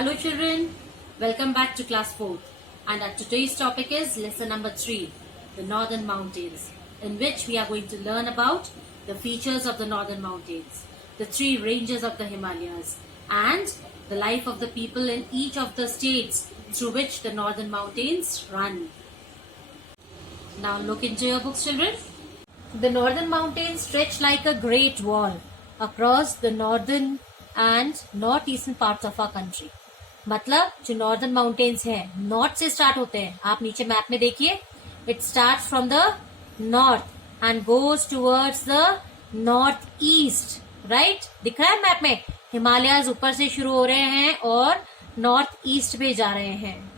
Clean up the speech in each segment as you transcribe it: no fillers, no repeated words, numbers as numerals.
Hello children, welcome back to class 4th and today's topic is lesson number 3, the Northern Mountains, in which we are going to learn about the features of the Northern Mountains, the 3 ranges of the Himalayas and the life of the people in each of the states through which the Northern Mountains run. Now look into your books children. The Northern Mountains stretch like a great wall across the northern and northeastern parts of our country. मतलब जो northern mountains हैं north से start होते हैं. आप नीचे map में देखिए, it starts from the north and goes towards the north east. Right, दिख रहा है मैप में. हिमालयाज ऊपर से शुरू हो रहे हैं और नॉर्थ ईस्ट पे जा रहे हैं.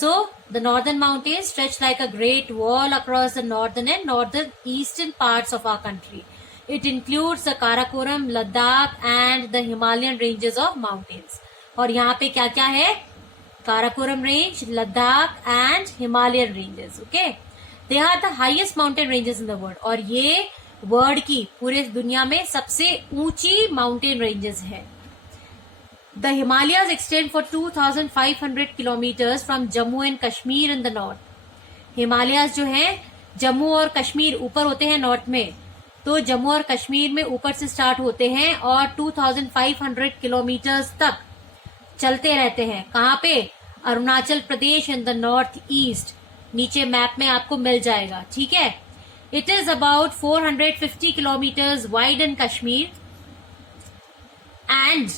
So the northern mountains stretch like a great wall across the northern and northeastern parts of our country. It includes the Karakoram, Ladakh and the Himalayan ranges of mountains. और यहाँ पे क्या क्या है? Karakoram range, Ladakh and Himalayan ranges. Okay, they are the highest mountain ranges in the world. और ये world की पूरे दुनिया में सबसे ऊंची माउंटेन रेंजेस है. The Himalayas extend for 2,500 kilometers from Jammu and Kashmir in the north. Himalayas जो है जम्मू और कश्मीर ऊपर होते हैं नॉर्थ में, तो जम्मू और कश्मीर में ऊपर से स्टार्ट होते हैं और 2,500 किलोमीटर्स तक चलते रहते हैं. कहाँ पे? Arunachal Pradesh in the north east. नीचे मैप में आपको मिल जाएगा. ठीक है. It is about 450 kilometres wide in Kashmir and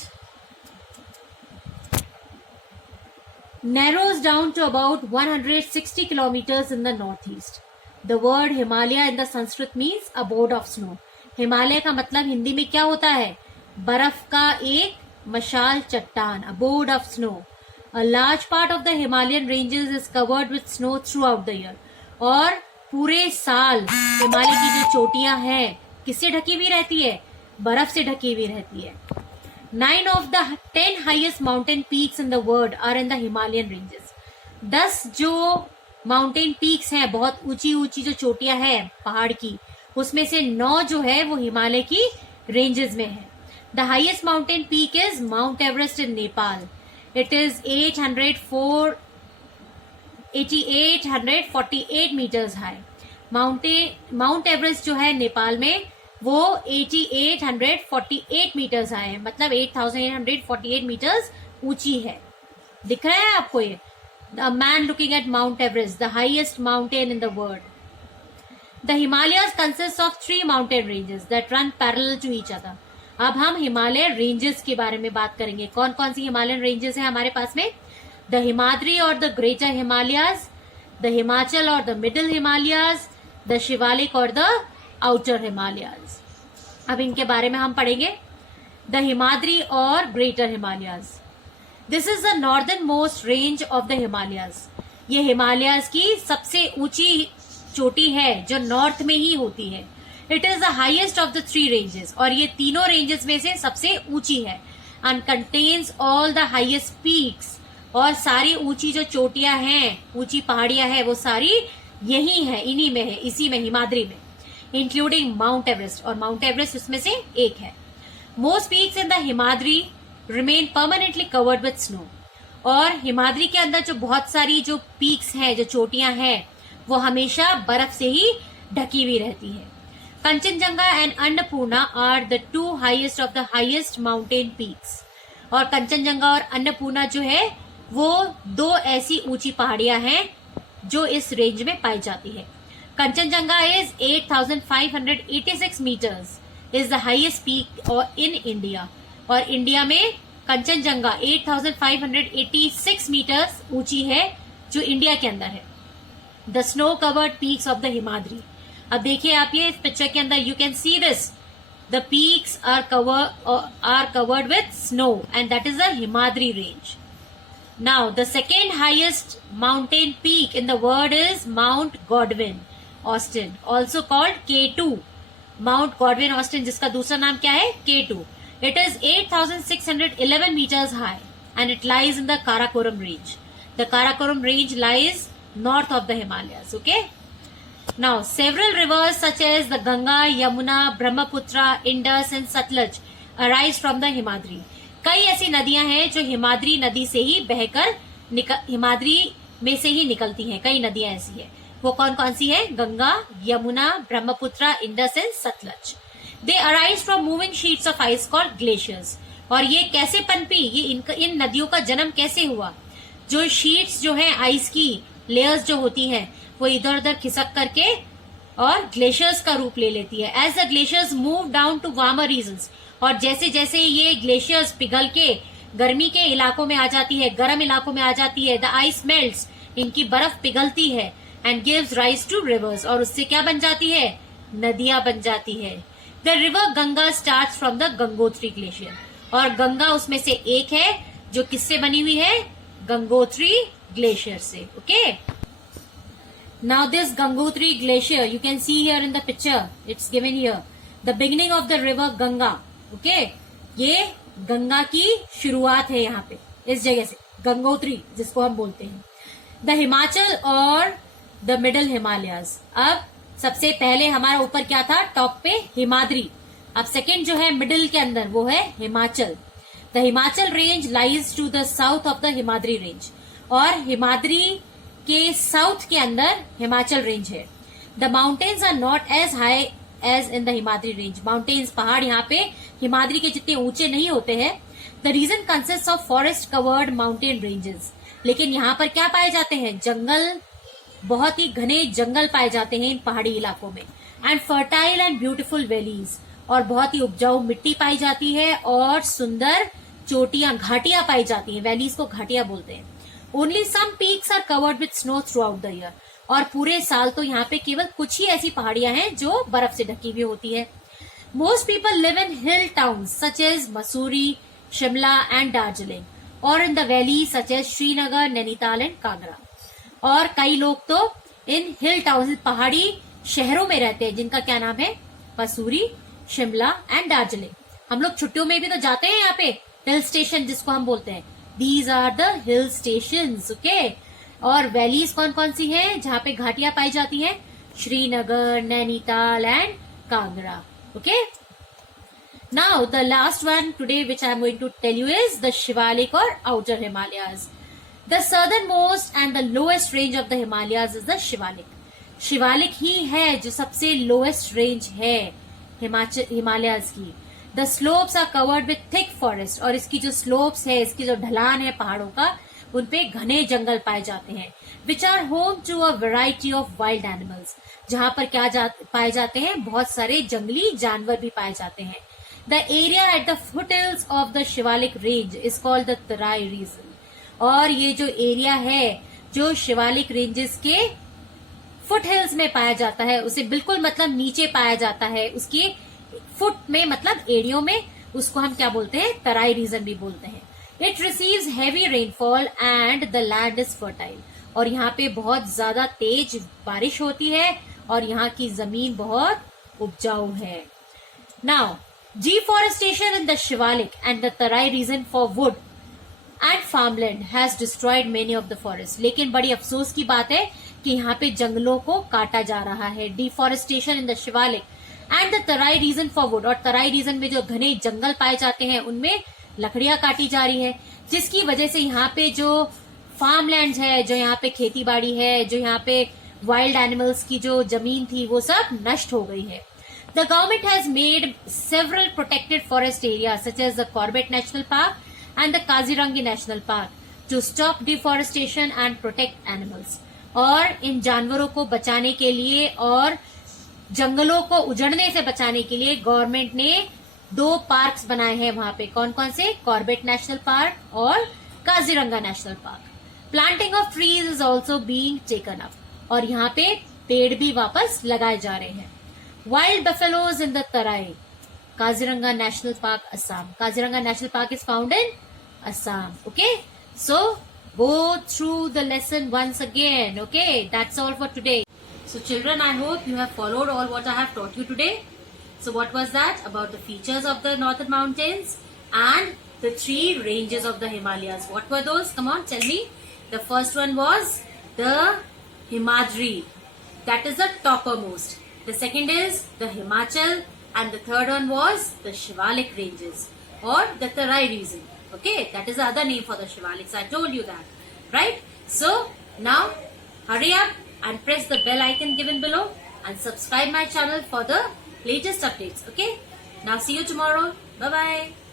narrows down to about 160 kilometers in the northeast. The word Himalaya in the Sanskrit means abode of snow. Himalaya का मतलब हिंदी में क्या होता है? बर्फ का एक मशाल चट्टान. abode of snow. A large part of the Himalayan ranges is covered with snow throughout the year. और पूरे साल हिमालय की जो चोटियां हैं किससे ढकी हुई रहती है? बर्फ से ढकी हुई रहती है. 9 of the 10 highest mountain peaks in the world are in the Himalayan ranges. 10 जो माउंटेन पीक्स हैं, बहुत ऊंची ऊंची जो चोटियां हैं पहाड़ की, उसमें से 9 जो है वो हिमालय की रेंजेस में है. The highest mountain peak is Mount Everest in Nepal. It is 848 meters high. Mount Everest जो है नेपाल में वो 8,848 मीटर्स आए हैं, मतलब 8,848 मीटर्स ऊंची है. दिख रहा है आपको ये? The man looking at mount Everest, the highest mountain in the world. The Himalayas consist of 3 mountain ranges that run parallel to each other. अब हम हिमालय रेंजेस के बारे में बात करेंगे. कौन कौन सी हिमालयन रेंजेस हैं हमारे पास में? द हिमाद्री और the greater Himalayas, the Himachal और the middle Himalayas, the Shivalik और द आउटर हिमालयाज. अब इनके बारे में हम पढ़ेंगे. द हिमाद्री और greater Himalayas. This is the northern most range of the Himalayas. ये हिमालयाज की सबसे ऊंची चोटी है जो नॉर्थ में ही होती है. It is the highest of the 3 ranges और ये तीनों रेंजेस में से सबसे ऊंची है. And contains all the highest peaks. और सारी ऊंची जो चोटियां हैं, ऊंची पहाड़ियां हैं, वो सारी यही है, इन्हीं में है, इसी में, हिमाद्री में, इंक्लूडिंग माउंट एवरेस्ट. और माउंट एवरेस्ट उसमें से एक है. Most peaks in the Himadri remain permanently covered with snow. और हिमाद्री के अंदर जो बहुत सारी जो पीक्स हैं, जो चोटियां हैं, वो हमेशा बर्फ से ही ढकी हुई रहती है. Kanchenjunga and Annapurna are the 2 highest of the highest mountain peaks. और कंचनजंगा और अन्नपूर्णा जो है वो 2 ऐसी ऊंची पहाड़ियां हैं जो इस रेंज में पाई जाती है. Kanchenjunga is 8,586 meters, is the highest peak in India. और इंडिया में कंचनजंगा 8,586 मीटर्स ऊंची है जो इंडिया के अंदर है. The snow covered peaks of the Himadri. अब देखिए आप ये इस पिक्चर के अंदर, you can see this. The peaks are covered with snow and that is the Himadri range. Now the second highest mountain peak in the world is mount Godwin Austen, also called K2. Mount Godwin Austen, जिसका दूसरा नाम क्या है? K2. It is 8,611 metres high and it lies in the Karakoram range. The Karakoram range lies north of the Himalayas. Okay. Now several rivers such as the Ganga, Yamuna, Brahmaputra, Indus and Sutlej arise from the Himadri. कई ऐसी नदियां हैं जो हिमाद्री नदी से ही बहकर हिमाद्री में से ही निकलती हैं। कई नदियां ऐसी है, वो कौन कौन सी है? Ganga, Yamuna, Brahmaputra, Indus and Sutlej. They arise from moving sheets of ice called glaciers. और ये कैसे पनपी, ये इन नदियों का जन्म कैसे हुआ? जो शीट्स जो है आइस की लेयर्स जो होती हैं वो इधर उधर खिसक करके और ग्लेशियर्स का रूप ले लेती है। As the glaciers move down to warmer regions, और जैसे जैसे ये ग्लेशियर्स पिघल के गर्मी के इलाकों में आ जाती है, गर्म इलाकों में आ जाती है, द आइस मेल्ट्स, इनकी बर्फ पिघलती है, and gives rise to rivers, और उससे क्या बन जाती है? नदियां बन जाती है। The river Ganga starts from the Gangotri glacier, और गंगा उसमें से एक है जो किससे बनी हुई है? गंगोत्री ग्लेशियर से। Okay, now this Gangotri glacier you can see here in the picture, it's given here, the beginning of the river Ganga. Okay, ये गंगा की शुरुआत है यहाँ पे, इस जगह से, गंगोत्री जिसको हम बोलते हैं। द हिमाचल और द मिडल हिमालयाज। अब सबसे पहले हमारा ऊपर क्या था? टॉप पे हिमाद्री। अब सेकंड जो है मिडिल के अंदर वो है Himachal. The Himachal range lies to the south of the Himadri range, और हिमाद्री के साउथ के अंदर हिमाचल रेंज है। The mountains are not as high as in the Himadri range. Mountains, पहाड़ यहाँ पे हिमाद्री के जितने ऊंचे नहीं होते हैं। The region consist of forest covered mountain ranges. लेकिन यहाँ पर क्या पाए जाते हैं? जंगल, बहुत ही घने जंगल पाए जाते हैं इन पहाड़ी इलाकों में। And fertile and beautiful valleys, और बहुत ही उपजाऊ मिट्टी पाई जाती है, और सुंदर चोटियां, घाटियां पाई जाती हैं। वैलीज को घाटियां बोलते हैं। Only some peaks are covered with snow throughout the year, और पूरे साल तो यहाँ पे केवल कुछ ही ऐसी पहाड़ियां हैं जो बर्फ से ढकी हुई होती है। Most people live in hill towns such as Mussoorie, Shimla and Darjeeling, और in the valley such as Srinagar, Nainital and Kangra. और कई लोग तो इन हिल टाउन, पहाड़ी शहरों में रहते हैं, जिनका क्या नाम है? मसूरी, शिमला एंड दार्जिलिंग। हम लोग छुट्टियों में भी तो जाते हैं यहाँ पे, हिल स्टेशन जिसको हम बोलते हैं। These are the hill stations. Okay, और वैलीज कौन कौन सी है जहाँ पे घाटियां पाई जाती हैं? Srinagar, Nainital and Kangra. Okay, now the last one today which I am going to tell you is the Shivalik और outer Himalayas. The southernmost and the lowest range of the Himalayas is the Shivalik. Shivalik ही है जो सबसे लोएस्ट रेंज है हिमालयाज की। The slopes are covered with thick forest, और इसकी जो स्लोप्स है, इसकी जो ढलान है पहाड़ों का, उनपे घने जंगल पाए जाते हैं। Which are home to a variety of wild animals, जहां पर क्या पाए जाते हैं? बहुत सारे जंगली जानवर भी पाए जाते हैं। The area at the foothills of the Shivalik range is called the Terai region, और ये जो एरिया है जो शिवालिक रेंजेस के फुट हिल्स में पाया जाता है, उसे बिल्कुल मतलब नीचे पाया जाता है, उसकी फुट में मतलब एरियो में, उसको हम क्या बोलते हैं? तराई रीजन भी बोलते हैं। It receives heavy rainfall and the land is fertile, और यहाँ पे बहुत ज्यादा तेज बारिश होती है, और यहाँ की जमीन बहुत उपजाऊ है। Now deforestation in the Shivalik and the Terai region for wood and farmland has destroyed many of the forest. लेकिन बड़ी अफसोस की बात है कि यहाँ पे जंगलों को काटा जा रहा है। Deforestation in the Shivalik and the Terai region for wood, और तराई रीजन में जो घने जंगल पाए जाते हैं उनमें लकड़ियां काटी जा रही है, जिसकी वजह से यहाँ पे जो फार्मलैंड है, जो यहाँ पे खेती बाड़ी है, जो यहाँ पे वाइल्ड एनिमल्स की जो जमीन थी, वो सब नष्ट हो गई है। The government has made several protected forest area such as the Corbett national park and the Kaziranga National Park to stop deforestation and protect animals। और इन जानवरों को बचाने के लिए और जंगलों को उजड़ने से बचाने के लिए गवर्नमेंट ने 2 पार्क्स बनाए हैं वहां पे। कौन कौन से? कॉर्बेट नेशनल पार्क और Kaziranga national park. Planting of trees is also being taken up, और यहाँ पे पेड़ भी वापस लगाए जा रहे हैं। Wild buffaloes in the Terai, Kaziranga National Park, Assam। Kaziranga National Park is found in Assam. Okay, so go through the lesson once again. Okay, that's all for today. So children, I hope you have followed all what I have taught you today. So what was that? About the features of the northern mountains and the 3 ranges of the Himalayas. What were those? Come on, tell me. The first one was the Himadri. That is the toppermost. The second is the Himachal. And the third one was the Shivalik ranges. or the Tarai region. Okay, that is the other name for the Shivaliks. I told you that, right? So now hurry up and press the bell icon given below and subscribe my channel for the latest updates. Okay, now see you tomorrow. Bye bye.